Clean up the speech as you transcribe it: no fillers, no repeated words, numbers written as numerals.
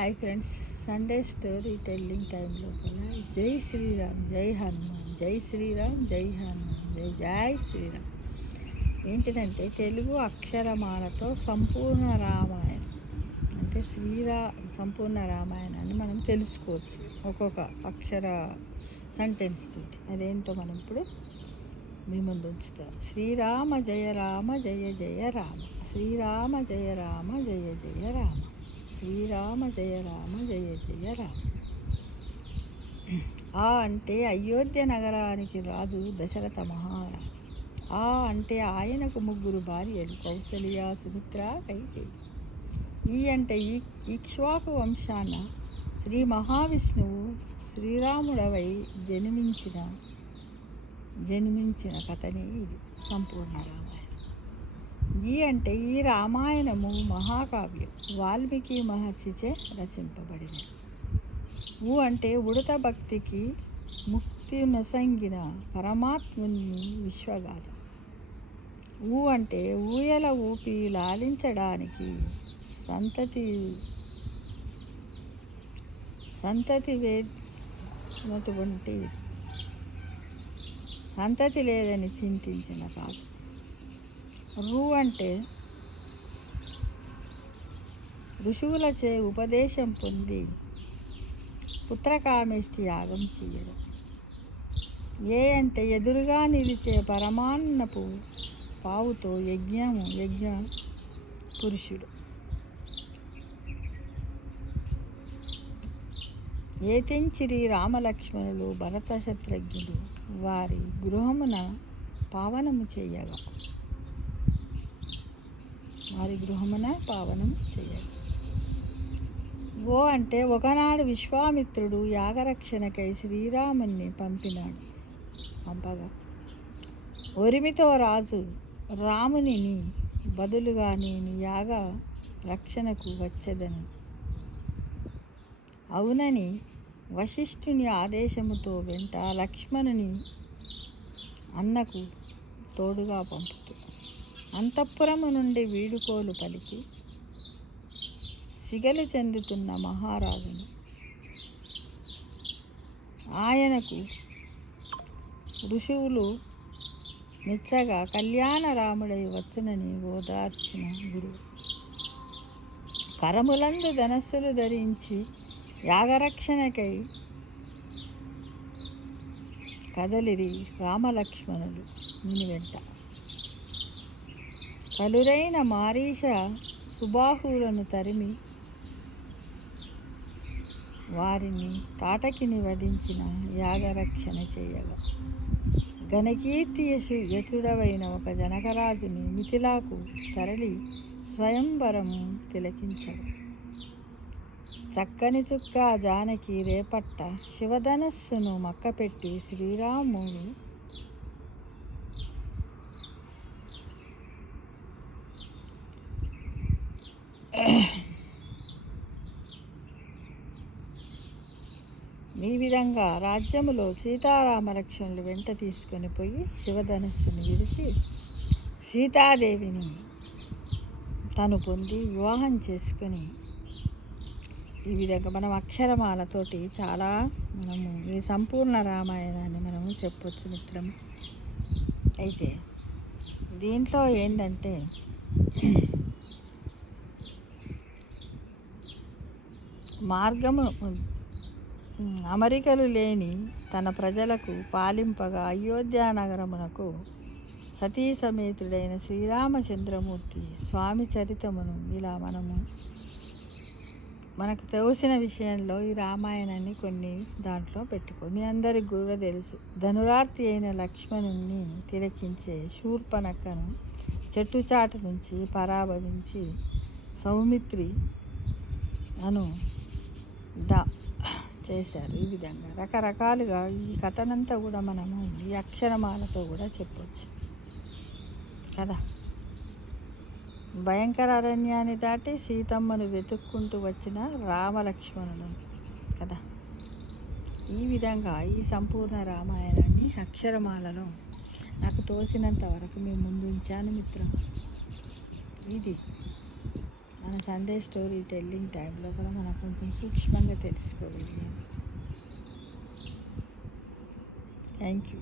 Hi friends, Sunday story telling time లోపల జై శ్రీరామ్, జై హనుమాన్, జై శ్రీరామ్, జై హనుమాన్, జై జై శ్రీరామ్. ఏంటిదంటే తెలుగు అక్షరమాలతో సంపూర్ణ రామాయణం అంటే సంపూర్ణ రామాయణాన్ని మనం తెలుసుకోవచ్చు ఒక్కొక్క అక్షర సెంటెన్స్ తోటి. అదేంటో మనం ఇప్పుడు మీ ముందు ఉంచుతాం. శ్రీరామ జయ రామ జయ జయ రామ, శ్రీరామ జయ రామ జయ జయ రామ, శ్రీరామ జయ రామ జయ జయ రామ. ఆ అంటే అయోధ్య నగరానికి రాజు దశరథ మహారాజు. ఆ అంటే ఆయనకు ముగ్గురు భార్యలు, కౌసల్య, సుమిత్ర, కైకేయి. ఈ అంటే ఇక్ష్వాకు వంశాన శ్రీ మహావిష్ణువు శ్రీరాముడవై జన్మించిన కథని ఇది సంపూర్ణ రామాయణం. ఈ అంటే ఈ రామాయణము మహాకావ్యం, వాల్మీకి మహర్షిచే రచింపబడినది. ఊ అంటే ఉడత భక్తికి ముక్తి నొసంగిన పరమాత్ముని విశ్వగాథ. ఊ అంటే ఊయల ఊపి లాలించడానికి సంతతి లేదని చింతించిన రాజు. రు అంటే ఋషువులచే ఉపదేశం పొంది పుత్రకామేష్టి యాగం చేయడం. ఏ అంటే ఎదురుగా నిలిచే పరమాన్నపు పావుతో యజ్ఞ పురుషుడు. ఏతించిరి రామలక్ష్మణులు భరత శత్రుఘ్నులు వారి గృహమున పావనము చేయగా. ఓ అంటే ఒకనాడు విశ్వామిత్రుడు యాగరక్షణకై శ్రీరాముని పంపగా ఒరిమితో రాజు రాముని బదులుగా నేను యాగ రక్షణకు వచ్చేదను అవునని వశిష్ఠుని ఆదేశముతో వెంట లక్ష్మణుని అన్నకు తోడుగా పంపుతూ అంతఃపురము నుండి వీడుకోలు పలికి సిగలు చెందుతున్న మహారాజును ఆయనకు ఋషువులు మెచ్చగా కళ్యాణ రాముడై వచ్చునని ఓదార్చిన గురువు కరములందు ధనస్సులు ధరించి యాగరక్షణకై కదలిరి రామలక్ష్మణులు ముని వెంట. కలురైన మారీష సుబాహువులను తరిమి వారిని తాటకిని వధించిన యాగరక్షణ చేయగా ఘనకీర్తి యతుడవైన ఒక జనకరాజుని మిథిలాకు తరలి స్వయంవరము తిలకించగా చక్కని చుక్క జానకి రేపట్ట శివధనస్సును మక్కపెట్టి శ్రీరాముడు ఈ విధంగా రాజ్యములో సీతారామలక్ష్మణులు వెంట తీసుకొని పోయి శివధనస్సును విరిచి సీతాదేవిని తను పొంది వివాహం చేసుకొని ఈ విధంగా మనం అక్షరమాలతోటి మనము ఈ సంపూర్ణ రామాయణాన్ని మనము చెప్పొచ్చు మిత్రం. అయితే దీంట్లో ఏంటంటే మార్గము అమరికలు లేని తన ప్రజలకు పాలింపగా అయోధ్య నగరమునకు సతీ సమేతుడైన శ్రీరామచంద్రమూర్తి స్వామి చరితమును ఇలా మనకు తెలిసిన విషయంలో ఈ రామాయణాన్ని కొన్ని దాంట్లో మీ అందరికి కూడా తెలుసు. ధనురార్తి అయిన లక్ష్మణుని తిలకించే శూర్పణఖను చెట్టుచాటు నుంచి పరాభవించి సౌమిత్రి అను చేశారు. ఈ విధంగా రకరకాలుగా ఈ కథనంతా కూడా మనము ఈ అక్షరమాలతో కూడా చెప్పవచ్చు కదా. భయంకర అరణ్యాన్ని దాటి సీతమ్మను వెతుక్కుంటూ వచ్చిన రామలక్ష్మణులను కదా. ఈ విధంగా ఈ సంపూర్ణ రామాయణాన్ని అక్షరమాలలో నాకు తోసినంత వరకు మీ ముందు ఉంచాను మిత్రం. ఇది మన సండే స్టోరీ టెల్లింగ్ టైంలో కూడా మనం కొంచెం సూక్ష్మంగా తెలుసుకోగలిగాం. Thank you.